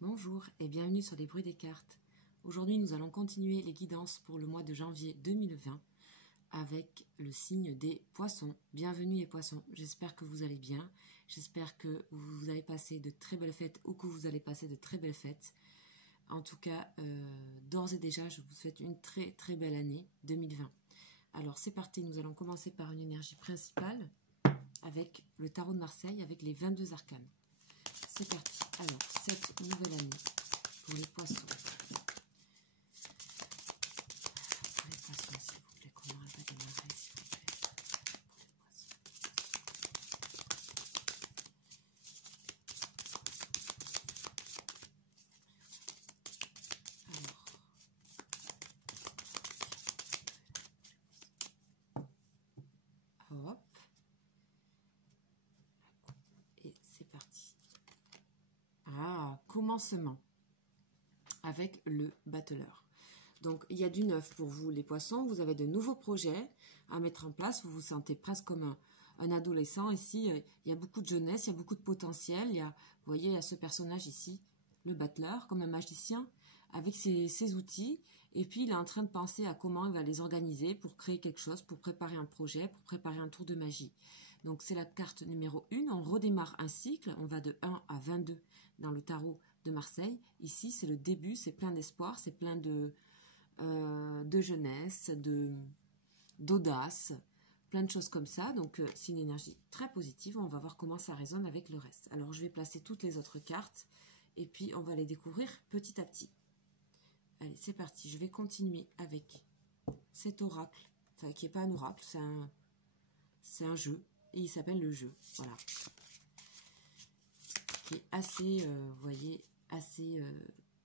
Bonjour et bienvenue sur les bruits des cartes. Aujourd'hui, nous allons continuer les guidances pour le mois de janvier 2020 avec le signe des poissons. Bienvenue les poissons, j'espère que vous allez bien, j'espère que vous avez passé de très belles fêtes ou que vous allez passer de très belles fêtes. En tout cas, d'ores et déjà, je vous souhaite une très très belle année 2020. Alors c'est parti, nous allons commencer par une énergie principale avec le tarot de Marseille avec les 22 arcanes. C'est parti. Alors, cette nouvelle année pour les poissons. Pour les poissons, s'il vous plaît, qu'on n'arrête pas de démarrer, s'il vous plaît. Pour les poissons. Alors, hop. Et c'est parti. Ah, commencement avec le battleur. Donc, il y a du neuf pour vous, les poissons. Vous avez de nouveaux projets à mettre en place. Vous vous sentez presque comme un adolescent. Ici, il y a beaucoup de jeunesse, il y a beaucoup de potentiel. Vous voyez, il y a ce personnage ici, le battleur, comme un magicien, avec ses outils. Et puis, il est en train de penser à comment il va les organiser pour créer quelque chose, pour préparer un projet, pour préparer un tour de magie. Donc, c'est la carte numéro 1. On redémarre un cycle. On va de 1 à 22 dans le tarot de Marseille. Ici, c'est le début. C'est plein d'espoir. C'est plein de jeunesse, d'audace, plein de choses comme ça. Donc, c'est une énergie très positive. On va voir comment ça résonne avec le reste. Alors, je vais placer toutes les autres cartes et puis on va les découvrir petit à petit. Allez, c'est parti. Je vais continuer avec cet oracle, enfin, qui n'est pas un oracle, c'est un jeu, et il s'appelle le jeu. Voilà. Qui est assez, vous voyez, assez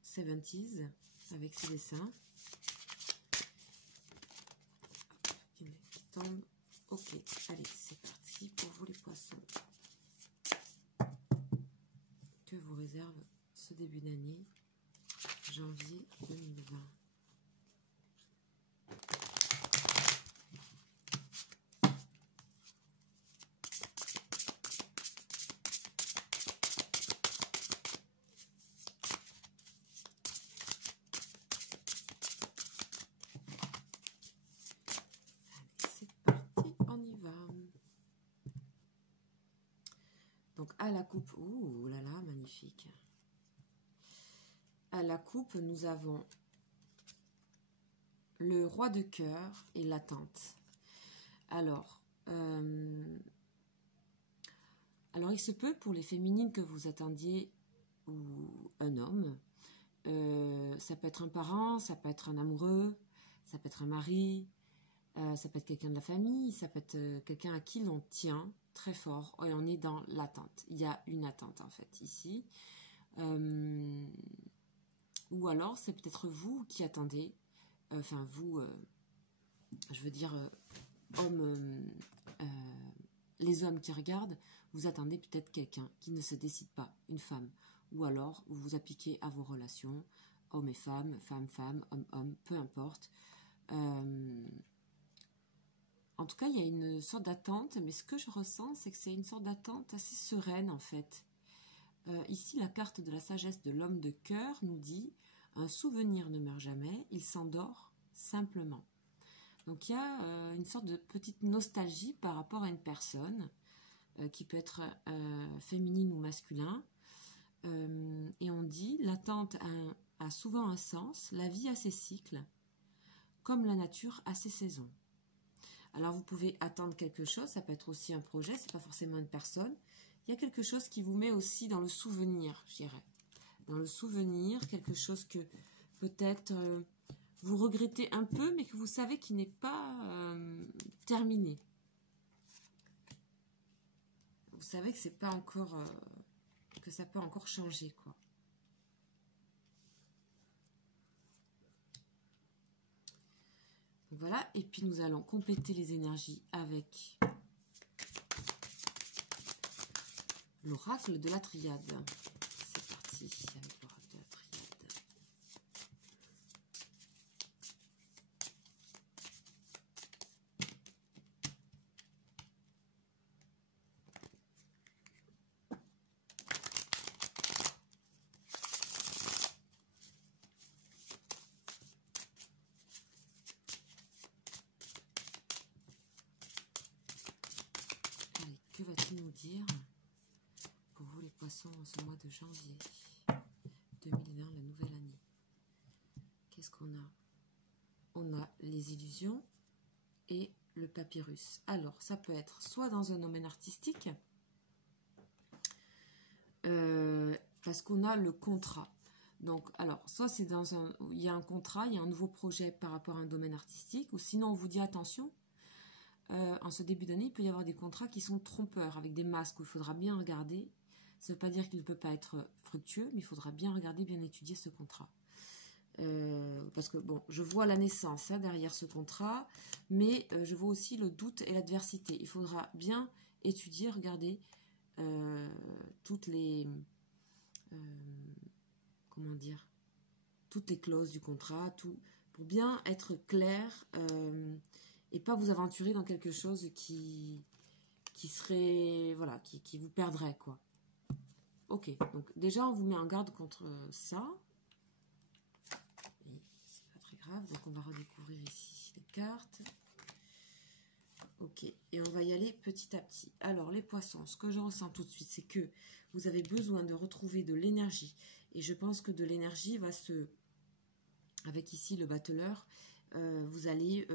70s avec ses dessins. Qui tombe. Ok, allez, c'est parti pour vous les poissons. Que vous réserve ce début d'année, janvier 2020. Donc, à la coupe, ouh là là, magnifique. À la coupe, nous avons le roi de cœur et l'attente. Alors, il se peut pour les féminines que vous attendiez ou un homme. Ça peut être un parent, ça peut être un amoureux, ça peut être un mari, ça peut être quelqu'un de la famille, ça peut être quelqu'un à qui l'on tient très fort et on est dans l'attente. Il y a une attente en fait ici. Ou alors c'est peut-être vous qui attendez, enfin vous, je veux dire hommes, les hommes qui regardent, vous attendez peut-être quelqu'un qui ne se décide pas, une femme. Ou alors vous vous appliquez à vos relations, hommes et femmes, femmes, hommes, peu importe. En tout cas, il y a une sorte d'attente, mais ce que je ressens, c'est que c'est une sorte d'attente assez sereine, en fait. Ici, la carte de la sagesse de l'homme de cœur nous dit « Un souvenir ne meurt jamais, il s'endort simplement ». Donc, il y a une sorte de petite nostalgie par rapport à une personne qui peut être féminine ou masculin. Et on dit « L'attente a souvent un sens, la vie a ses cycles, comme la nature a ses saisons ». Alors, vous pouvez attendre quelque chose, ça peut être aussi un projet, c'est pas forcément une personne. Il y a quelque chose qui vous met aussi dans le souvenir, je dirais. Dans le souvenir, quelque chose que peut-être vous regrettez un peu, mais que vous savez qui n'est pas terminé. Vous savez que c'est pas encore, que ça peut encore changer, quoi. Voilà, et puis nous allons compléter les énergies avec l'oracle de la triade. C'est parti avec l'oracle de la triade. en ce mois de janvier 2020, la nouvelle année. Qu'est-ce qu'on a? On a les illusions et le papyrus. Alors, ça peut être soit dans un domaine artistique, parce qu'on a le contrat. Donc, alors, soit c'est dans un... Il y a un contrat, il y a un nouveau projet par rapport à un domaine artistique, ou sinon on vous dit attention, en ce début d'année, il peut y avoir des contrats qui sont trompeurs, avec des masques où il faudra bien regarder. Ça ne veut pas dire qu'il ne peut pas être fructueux, mais il faudra bien regarder, bien étudier ce contrat. Parce que, bon, je vois la naissance derrière ce contrat, mais je vois aussi le doute et l'adversité. Il faudra bien étudier, regarder toutes les... comment dire, toutes les clauses du contrat, tout, pour bien être clair et pas vous aventurer dans quelque chose qui serait, voilà, qui vous perdrait, quoi. Ok, donc déjà on vous met en garde contre ça. C'est pas très grave, donc on va redécouvrir ici les cartes. Ok, et on va y aller petit à petit. Alors les poissons, ce que je ressens tout de suite, c'est que vous avez besoin de retrouver de l'énergie. Et je pense que de l'énergie va se... Avec ici le battleur, vous allez,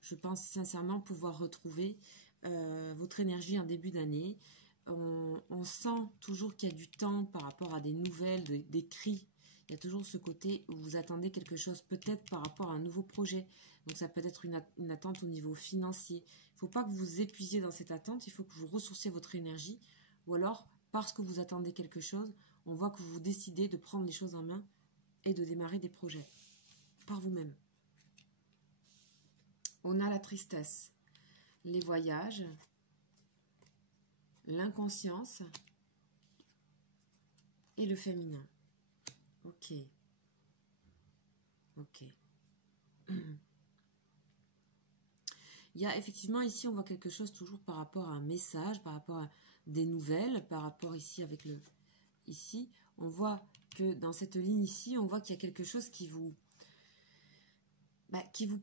je pense sincèrement, pouvoir retrouver votre énergie en début d'année. On sent toujours qu'il y a du temps par rapport à des nouvelles, des cris. Il y a toujours ce côté où vous attendez quelque chose, peut-être par rapport à un nouveau projet. Donc ça peut être une attente au niveau financier. Il ne faut pas que vous vous épuisiez dans cette attente, il faut que vous ressourciez votre énergie. Ou alors, parce que vous attendez quelque chose, on voit que vous décidez de prendre les choses en main et de démarrer des projets par vous-même. On a la tristesse, les voyages, l'inconscience et le féminin. Ok. Ok. Il y a effectivement ici, on voit quelque chose toujours par rapport à un message, par rapport à des nouvelles, par rapport ici avec le... Ici, on voit que dans cette ligne ici, on voit qu'il y a quelque chose qui vous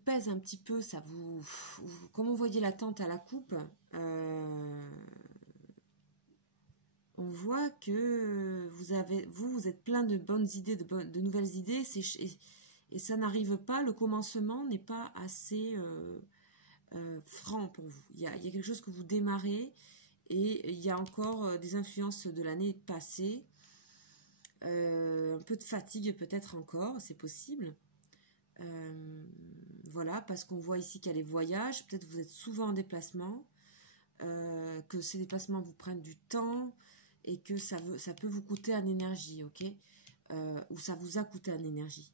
pèse un petit peu, ça vous... Comme on voyait la tente à la coupe, on voit que vous êtes plein de bonnes idées, de nouvelles idées, et ça n'arrive pas, le commencement n'est pas assez franc pour vous. Il y a quelque chose que vous démarrez, et il y a encore des influences de l'année passée, un peu de fatigue peut-être encore, c'est possible. Voilà, parce qu'on voit ici qu'il y a les voyages, peut-être vous êtes souvent en déplacement, que ces déplacements vous prennent du temps et que ça peut vous coûter en énergie, ok, ou ça vous a coûté en énergie.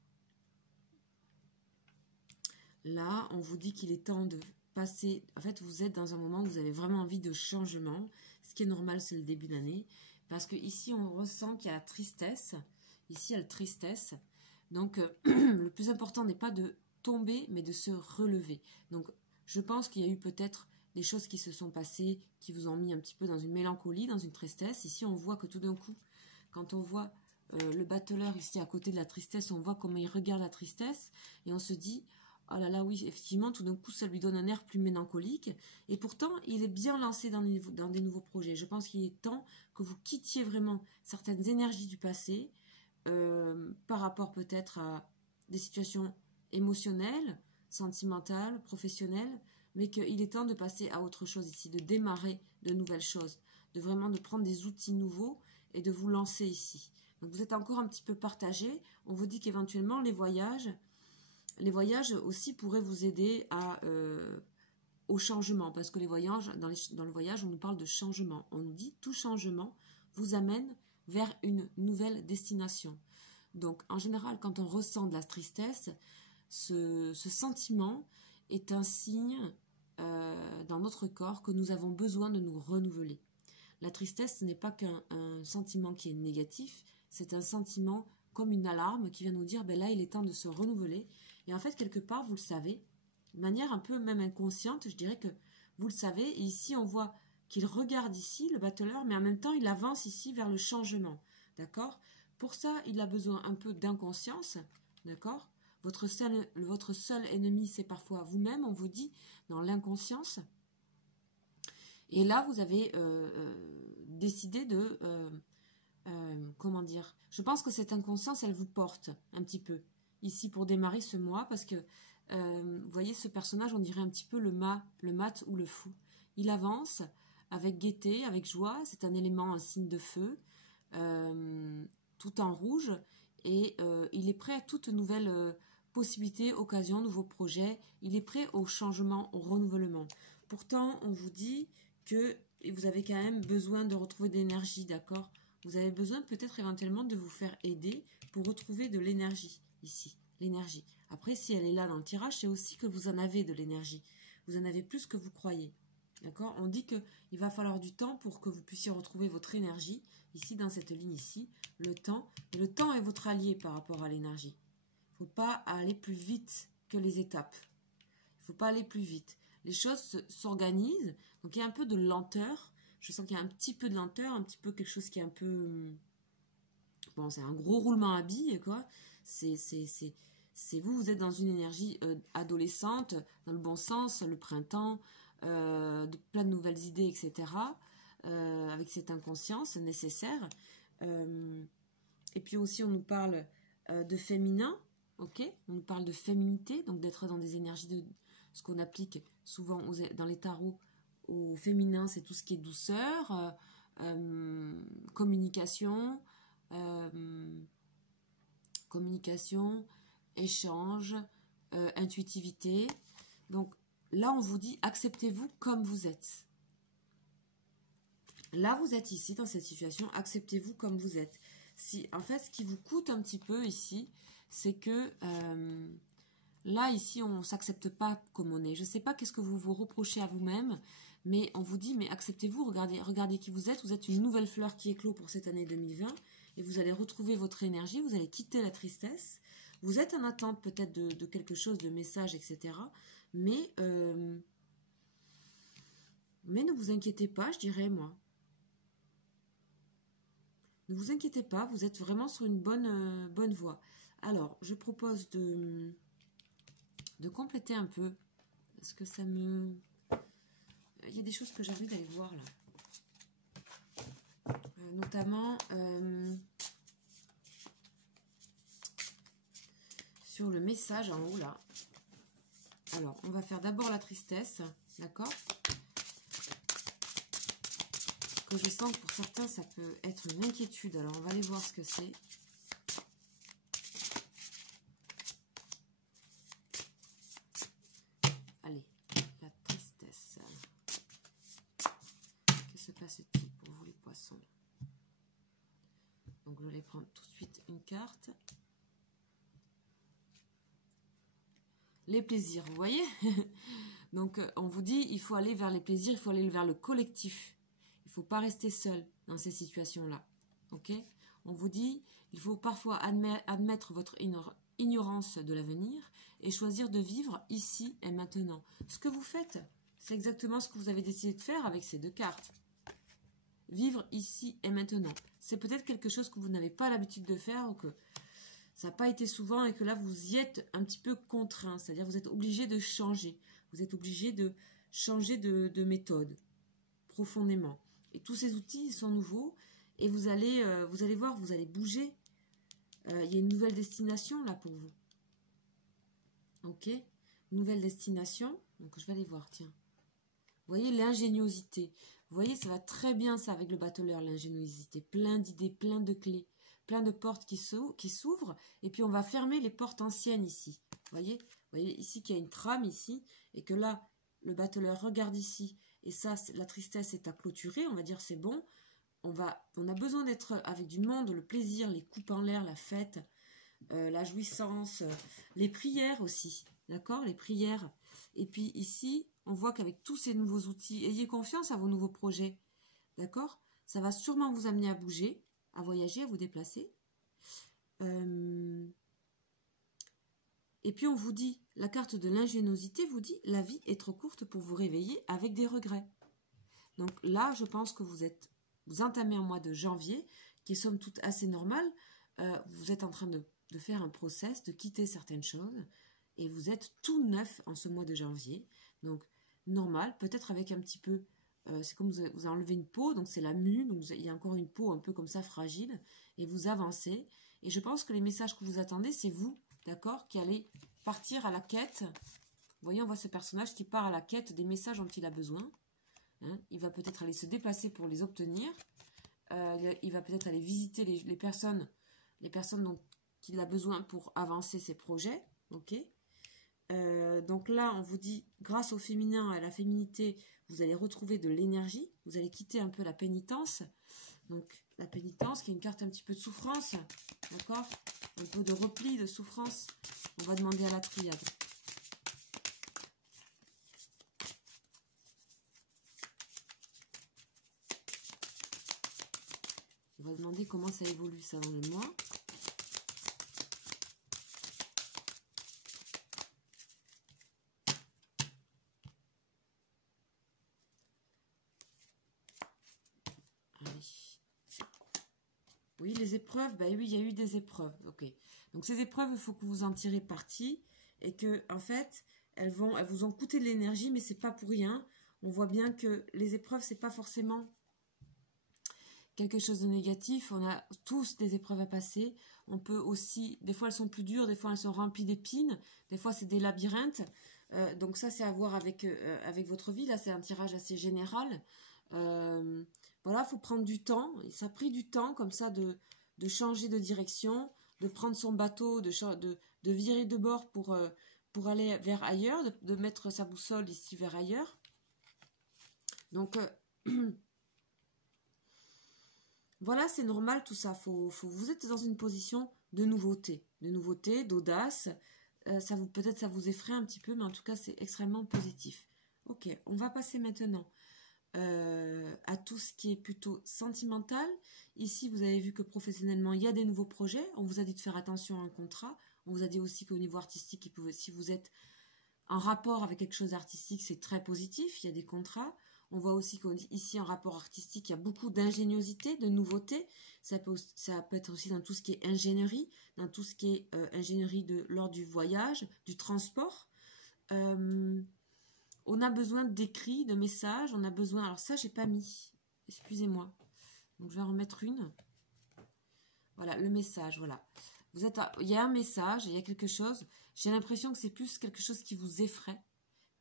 Là, on vous dit qu'il est temps de passer, en fait, vous êtes dans un moment où vous avez vraiment envie de changement, ce qui est normal, c'est le début d'année, parce que ici, on ressent qu'il y a la tristesse, ici, il y a la tristesse, donc le plus important n'est pas de tomber, mais de se relever. Donc, je pense qu'il y a eu peut-être des choses qui se sont passées, qui vous ont mis un petit peu dans une mélancolie, dans une tristesse. Ici, on voit que tout d'un coup, quand on voit le battleur ici à côté de la tristesse, on voit comment il regarde la tristesse, et on se dit... Oh là là, oui, effectivement, tout d'un coup, ça lui donne un air plus mélancolique. Et pourtant, il est bien lancé dans des nouveaux projets. Je pense qu'il est temps que vous quittiez vraiment certaines énergies du passé par rapport peut-être à des situations émotionnelles, sentimentales, professionnelles, mais qu'il est temps de passer à autre chose ici, de démarrer de nouvelles choses, de vraiment de prendre des outils nouveaux et de vous lancer ici. Donc vous êtes encore un petit peu partagé. On vous dit qu'éventuellement, les voyages aussi pourraient vous aider au changement, parce que les voyages, dans le voyage, on nous parle de changement. On nous dit tout changement vous amène vers une nouvelle destination. Donc, en général, quand on ressent de la tristesse, ce sentiment est un signe dans notre corps que nous avons besoin de nous renouveler. La tristesse, ce n'est pas qu'un sentiment qui est négatif, c'est un sentiment comme une alarme qui vient nous dire, ben là, il est temps de se renouveler. Et en fait, quelque part, vous le savez, de manière un peu même inconsciente, je dirais que vous le savez. Et ici, on voit qu'il regarde ici, le battleur, mais en même temps, il avance ici vers le changement. D'accord? Pour ça, il a besoin un peu d'inconscience. D'accord? Votre seul ennemi, c'est parfois vous-même, on vous dit, dans l'inconscience. Et là, vous avez décidé de... comment dire? Je pense que cette inconscience, elle vous porte un petit peu. Ici, pour démarrer ce mois, parce que, vous voyez, ce personnage, on dirait un petit peu le mat ou le fou. Il avance avec gaieté, avec joie. C'est un élément, un signe de feu, tout en rouge. Et il est prêt à toute nouvelle possibilité, occasion, nouveau projet. Il est prêt au changement, au renouvellement. Pourtant, on vous dit que vous avez quand même besoin de retrouver de l'énergie, d'accord? Vous avez besoin peut-être éventuellement de vous faire aider pour retrouver de l'énergie, ici, l'énergie. Après, si elle est là dans le tirage, c'est aussi que vous en avez de l'énergie. Vous en avez plus que vous croyez, d'accord? On dit qu'il va falloir du temps pour que vous puissiez retrouver votre énergie, ici, dans cette ligne ici, le temps. Et le temps est votre allié par rapport à l'énergie. Il ne faut pas aller plus vite que les étapes. Il ne faut pas aller plus vite. Les choses s'organisent, donc il y a un peu de lenteur. Je sens qu'il y a un petit peu de lenteur, un petit peu quelque chose qui est un peu... Bon, c'est un gros roulement à billes, quoi. C'est vous êtes dans une énergie adolescente, dans le bon sens, le printemps, plein de nouvelles idées, etc. Avec cette inconscience nécessaire. Et puis aussi, on nous parle de féminin, ok? On nous parle de féminité, donc d'être dans des énergies de ce qu'on applique souvent dans les tarots. Au féminin, c'est tout ce qui est douceur, communication, échange, intuitivité. Donc là, on vous dit, acceptez-vous comme vous êtes. Là, vous êtes ici, dans cette situation, acceptez-vous comme vous êtes. En fait, ce qui vous coûte un petit peu ici, c'est que... là, ici, on ne s'accepte pas comme on est. Je ne sais pas qu'est-ce que vous vous reprochez à vous-même, mais on vous dit, mais acceptez-vous, regardez qui vous êtes. Vous êtes une nouvelle fleur qui éclot pour cette année 2020 et vous allez retrouver votre énergie, vous allez quitter la tristesse. Vous êtes en attente peut-être de quelque chose, de message, etc. Mais ne vous inquiétez pas, je dirais, moi. Ne vous inquiétez pas, vous êtes vraiment sur une bonne voie. Alors, je propose de compléter un peu, parce que ça me... Il y a des choses que j'ai envie d'aller voir, là. Notamment sur le message en haut, là. Alors, on va faire d'abord la tristesse, d'accord? Que je sens que pour certains, ça peut être une inquiétude. Alors, on va aller voir ce que c'est. Allez, la tristesse. Que se passe-t-il pour vous, les poissons? Donc, je vais prendre tout de suite une carte. Les plaisirs, vous voyez? Donc, on vous dit, il faut aller vers les plaisirs, il faut aller vers le collectif. Il ne faut pas rester seul dans ces situations-là. Ok? On vous dit, il faut parfois admettre votre ignorance de l'avenir et choisir de vivre ici et maintenant. Ce que vous faites, c'est exactement ce que vous avez décidé de faire avec ces deux cartes. Vivre ici et maintenant. C'est peut-être quelque chose que vous n'avez pas l'habitude de faire ou que ça n'a pas été souvent et que là, vous y êtes un petit peu contraint. C'est-à-dire vous êtes obligé de changer. Vous êtes obligé de changer de méthode profondément. Et tous ces outils, ils sont nouveaux. Et vous allez voir, vous allez bouger. Il y a une nouvelle destination là pour vous. Ok? Nouvelle destination. Donc je vais aller voir, tiens. Vous voyez l'ingéniosité. Vous voyez, ça va très bien ça avec le battleur, l'ingéniosité. Plein d'idées, plein de clés. Plein de portes qui s'ouvrent, et puis on va fermer les portes anciennes ici. Vous voyez ici qu'il y a une trame ici, et que là, le battleur regarde ici, et ça, la tristesse est à clôturer, on va dire c'est bon. On a besoin d'être avec du monde, le plaisir, les coupes en l'air, la fête, la jouissance, les prières aussi, d'accord? Les prières. Et puis ici, on voit qu'avec tous ces nouveaux outils, ayez confiance à vos nouveaux projets, d'accord? Ça va sûrement vous amener à bouger, à voyager, à vous déplacer. Et puis on vous dit, la carte de l'ingéniosité vous dit, la vie est trop courte pour vous réveiller avec des regrets. Donc là, je pense que vous entamez un mois de janvier, qui est somme toute assez normal. Vous êtes en train de faire un process, de quitter certaines choses, et vous êtes tout neuf en ce mois de janvier. Donc normal, peut-être avec un petit peu c'est comme vous enlevez une peau, donc c'est la mue, donc il y a encore une peau un peu comme ça fragile, et vous avancez. Et je pense que les messages que vous attendez, c'est vous, d'accord, qui allez partir à la quête. Vous voyez, on voit ce personnage qui part à la quête des messages dont il a besoin. Hein. Il va peut-être aller se déplacer pour les obtenir. Il va peut-être aller visiter les personnes dont il a besoin pour avancer ses projets. Ok. Donc là, on vous dit, grâce au féminin, à la féminité, vous allez retrouver de l'énergie. Vous allez quitter un peu la pénitence. Donc, la pénitence, qui est une carte un petit peu de souffrance. D'accord? Un peu de repli, de souffrance. On va demander à la triade. On va demander comment ça évolue, ça, dans le mois. Oui, les épreuves, bah oui, il y a eu des épreuves. Ok. Donc ces épreuves, il faut que vous en tirez parti et que, en fait, elles vous ont coûté de l'énergie, mais c'est pas pour rien. On voit bien que les épreuves, c'est pas forcément quelque chose de négatif. On a tous des épreuves à passer. On peut aussi, des fois elles sont plus dures, des fois elles sont remplies d'épines, des fois c'est des labyrinthes. Donc ça, c'est à voir avec votre vie. Là, c'est un tirage assez général. Voilà, il faut prendre du temps. Et ça a pris du temps comme ça de changer de direction, de prendre son bateau, de virer de bord pour aller vers ailleurs, de mettre sa boussole ici vers ailleurs. Donc, voilà, c'est normal tout ça. Vous êtes dans une position de nouveauté, d'audace. Peut-être ça vous effraie un petit peu, mais en tout cas, c'est extrêmement positif. Ok, on va passer maintenant à tout ce qui est plutôt sentimental. Ici, vous avez vu que professionnellement, il y a des nouveaux projets. On vous a dit de faire attention à un contrat. On vous a dit aussi qu'au niveau artistique, si vous êtes en rapport avec quelque chose d'artistique, c'est très positif. Il y a des contrats. On voit aussi qu'ici, en rapport artistique, il y a beaucoup d'ingéniosité, de nouveautés. Ça peut être aussi dans tout ce qui est ingénierie, dans tout ce qui est ingénierie lors du voyage, du transport. On a besoin d'écrits, de messages. On a besoin... Alors ça, j'ai pas mis. Excusez-moi. Donc, je vais en remettre une. Voilà, le message, voilà. Il y a un message, il y a quelque chose. J'ai l'impression que c'est plus quelque chose qui vous effraie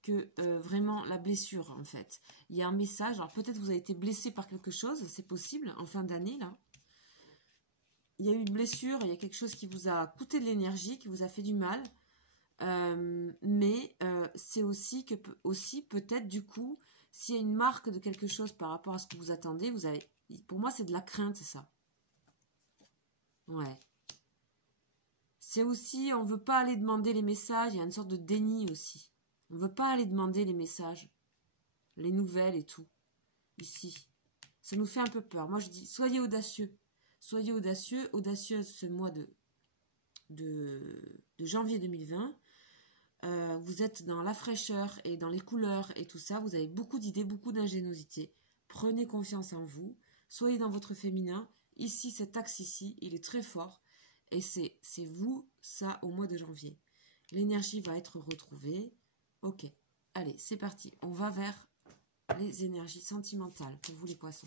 que vraiment la blessure, en fait. Il y a un message. Alors, peut-être vous avez été blessé par quelque chose. C'est possible, en fin d'année, là. Il y a eu une blessure, il y a quelque chose qui vous a coûté de l'énergie, qui vous a fait du mal. Mais c'est aussi que peut-être du coup, s'il y a une marque de quelque chose par rapport à ce que vous attendez, pour moi c'est de la crainte, ça. Ouais. C'est aussi, on veut pas aller demander les messages, il y a une sorte de déni aussi. On veut pas aller demander les messages, les nouvelles et tout. Ici. Ça nous fait un peu peur. Moi je dis, soyez audacieux. Soyez audacieux, audacieuse ce mois de janvier 2020. Vous êtes dans la fraîcheur et dans les couleurs et tout ça, vous avez beaucoup d'idées, beaucoup d'ingéniosité. Prenez confiance en vous, soyez dans votre féminin. Ici, cet axe ici, il est très fort et c'est vous, ça, au mois de janvier. L'énergie va être retrouvée. Ok, allez, c'est parti. On va vers les énergies sentimentales pour vous les poissons.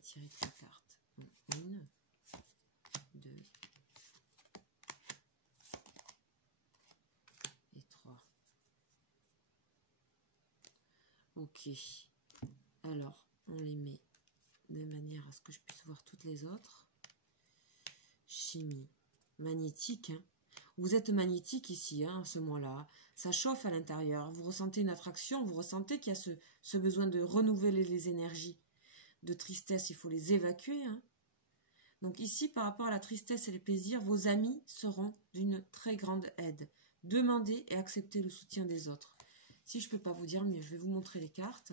Tirer 3 cartes. Donc, 1, 2 et 3. Ok. Alors, on les met de manière à ce que je puisse voir toutes les autres. Chimie. Magnétique. Hein. Vous êtes magnétique ici, hein, à ce mois-là. Ça chauffe à l'intérieur. Vous ressentez une attraction. Vous ressentez qu'il y a ce besoin de renouveler les énergies. De tristesse, il faut les évacuer. Hein. Donc ici, par rapport à la tristesse et les plaisirs, vos amis seront d'une très grande aide. Demandez et acceptez le soutien des autres. Si je ne peux pas vous dire mieux, je vais vous montrer les cartes.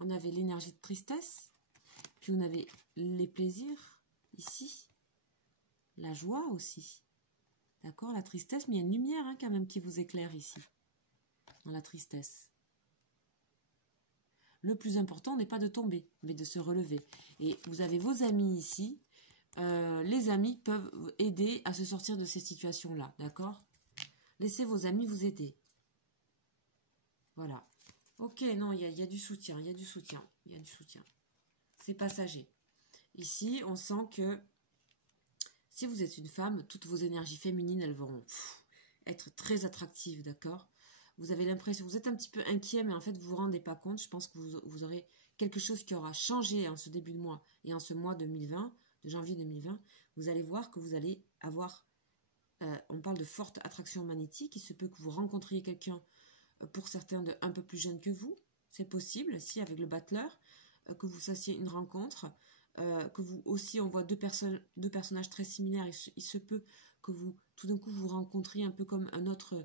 on avait l'énergie de tristesse, puis on avait les plaisirs, ici, la joie aussi. D'accord, la tristesse, mais il y a une lumière hein, quand même qui vous éclaire ici, dans la tristesse. Le plus important n'est pas de tomber, mais de se relever. Et vous avez vos amis ici. Les amis peuvent aider à se sortir de ces situations-là, d'accord? Laissez vos amis vous aider. Voilà. Ok, non, il y a du soutien, il y a du soutien, il y a du soutien. C'est passager. Ici, on sent que si vous êtes une femme, toutes vos énergies féminines, elles vont être très attractives, d'accord? Vous avez l'impression, vous êtes un petit peu inquiet, mais en fait, vous vous rendez pas compte. Je pense que vous aurez quelque chose qui aura changé en ce début de mois et en ce mois 2020, de janvier 2020. Vous allez voir que vous allez avoir, on parle de forte attraction magnétique. Il se peut que vous rencontriez quelqu'un, pour certains, de un peu plus jeune que vous. C'est possible, si avec le battleur, que vous fassiez une rencontre, que vous aussi, on voit deux personnages très similaires. Il se peut que vous, tout d'un coup, vous rencontriez un peu comme une autre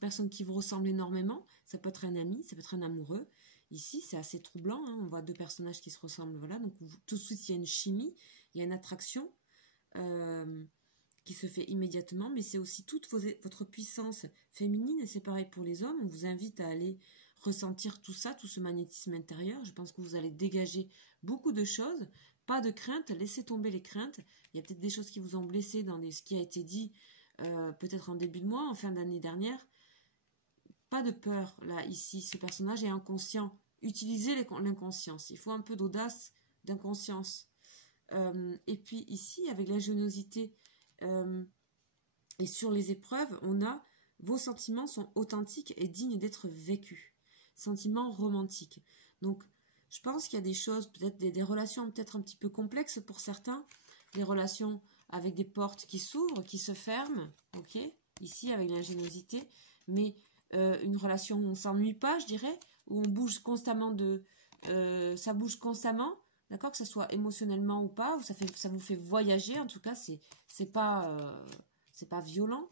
personne qui vous ressemble énormément. Ça peut être un ami, ça peut être un amoureux. Ici, c'est assez troublant, hein, on voit deux personnages qui se ressemblent, voilà. Donc, tout de suite, il y a une chimie, il y a une attraction qui se fait immédiatement, mais c'est aussi toute votre puissance féminine, et c'est pareil pour les hommes. On vous invite à aller ressentir tout ça, tout ce magnétisme intérieur. Je pense que vous allez dégager beaucoup de choses. Pas de crainte, laissez tomber les craintes. Il y a peut-être des choses qui vous ont blessé dans ce qui a été dit peut-être en début de mois, en fin d'année dernière. Pas de peur, là, ici. Ce personnage est inconscient. Utilisez l'inconscience. Il faut un peu d'audace, d'inconscience. Et puis ici, avec l'ingéniosité et sur les épreuves, on a vos sentiments sont authentiques et dignes d'être vécus. Sentiments romantiques. Donc, je pense qu'il y a des choses, peut-être des relations peut-être un petit peu complexes pour certains, des relations avec des portes qui s'ouvrent, qui se ferment, ok, ici avec l'ingéniosité, mais une relation où on ne s'ennuie pas, je dirais, où on bouge constamment ça bouge constamment, d'accord, que ce soit émotionnellement ou pas, où ça vous fait voyager, en tout cas, c'est pas violent,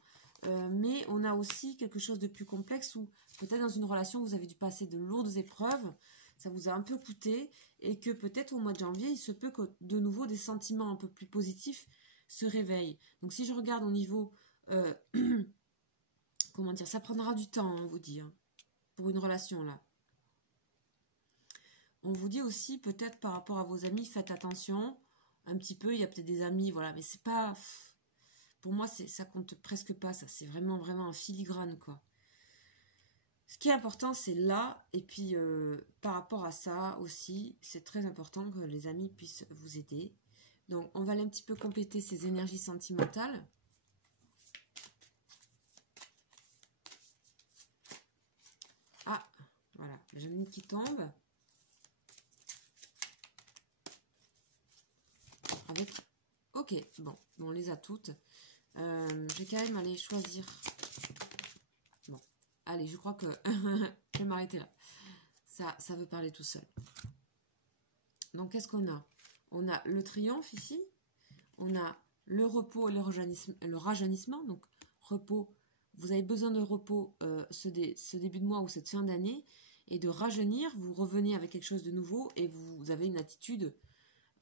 mais on a aussi quelque chose de plus complexe où peut-être dans une relation vous avez dû passer de lourdes épreuves, ça vous a un peu coûté, et que peut-être au mois de janvier, il se peut que de nouveau des sentiments un peu plus positifs se réveillent. Donc si je regarde au niveau, comment dire, ça prendra du temps, on vous dit, hein, pour une relation là. On vous dit aussi peut-être par rapport à vos amis, faites attention, un petit peu, il y a peut-être des amis, voilà, mais c'est pas, pour moi ça compte presque pas, ça, c'est vraiment un filigrane quoi. Ce qui est important, c'est là, et puis par rapport à ça aussi, c'est très important que les amis puissent vous aider. Donc, on va aller un petit peu compléter ces énergies sentimentales. Ah, voilà, j'en ai une qui tombe. Avec, ok, bon, on les a toutes. Je vais quand même aller choisir. Bon, allez, je crois que je vais m'arrêter là. Ça veut parler tout seul. Donc, qu'est-ce qu'on a? On a le triomphe ici. On a le repos et le rajeunissement. Donc, repos, vous avez besoin de repos ce début de mois ou cette fin d'année. Et de rajeunir, vous revenez avec quelque chose de nouveau et vous avez une attitude,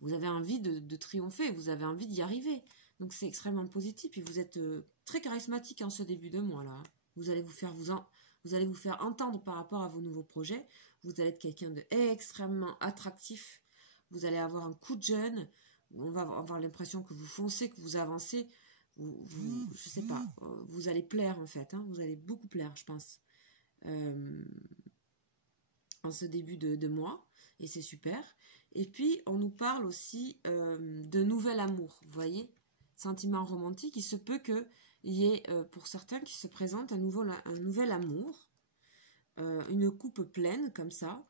vous avez envie de triompher, vous avez envie d'y arriver. Donc, c'est extrêmement positif. Et vous êtes très charismatique en ce début de mois là. Vous allez vous faire entendre par rapport à vos nouveaux projets. Vous allez être quelqu'un d'extrêmement attractif. Vous allez avoir un coup de jeune. On va avoir l'impression que vous foncez, que vous avancez. Je sais pas. Vous allez plaire en fait. Hein, vous allez beaucoup plaire, je pense. En ce début de mois. Et c'est super. Et puis, on nous parle aussi de nouvel amour. Vous voyez? Sentiment romantique. Il se peut qu'il y ait, pour certains, qui se présente un nouvel amour. Une coupe pleine, comme ça.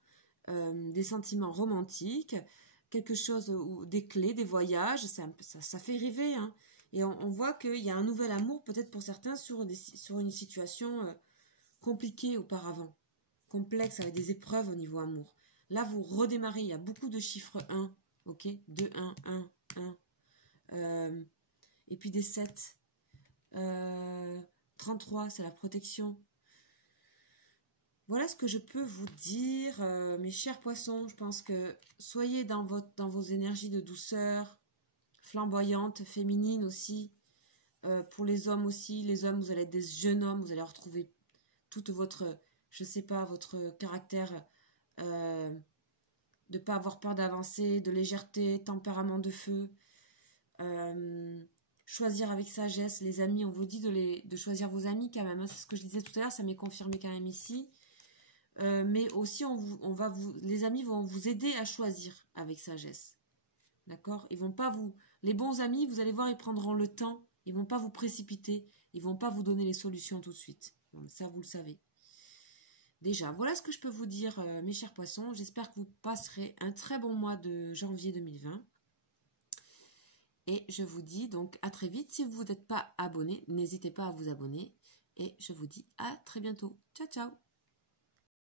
Des sentiments romantiques. Quelque chose, des clés, des voyages. Ça fait rêver. Hein. Et on voit qu'il y a un nouvel amour, peut-être pour certains, sur une situation compliquée auparavant. Complexe, avec des épreuves au niveau amour. Là, vous redémarrez. Il y a beaucoup de chiffres 1. Ok, 2, 1, 1, 1. Et puis des 7. 33, c'est la protection. Voilà ce que je peux vous dire, mes chers poissons. Je pense que soyez dans vos énergies de douceur, flamboyantes, féminines aussi. Pour les hommes aussi, les hommes, vous allez être des jeunes hommes, vous allez retrouver toute votre, je sais pas, votre caractère de ne pas avoir peur d'avancer, de légèreté, tempérament de feu. Choisir avec sagesse les amis, on vous dit de choisir vos amis quand même, hein. C'est ce que je disais tout à l'heure, ça m'est confirmé quand même ici. Mais aussi, les amis vont vous aider à choisir avec sagesse. D'accord? Ils vont pas vous... Les bons amis, vous allez voir, ils prendront le temps. Ils vont pas vous précipiter. Ils vont pas vous donner les solutions tout de suite. Donc ça, vous le savez. Déjà, voilà ce que je peux vous dire, mes chers poissons. J'espère que vous passerez un très bon mois de janvier 2020. Et je vous dis donc à très vite. Si vous n'êtes pas abonné, n'hésitez pas à vous abonner. Et je vous dis à très bientôt. Ciao, ciao!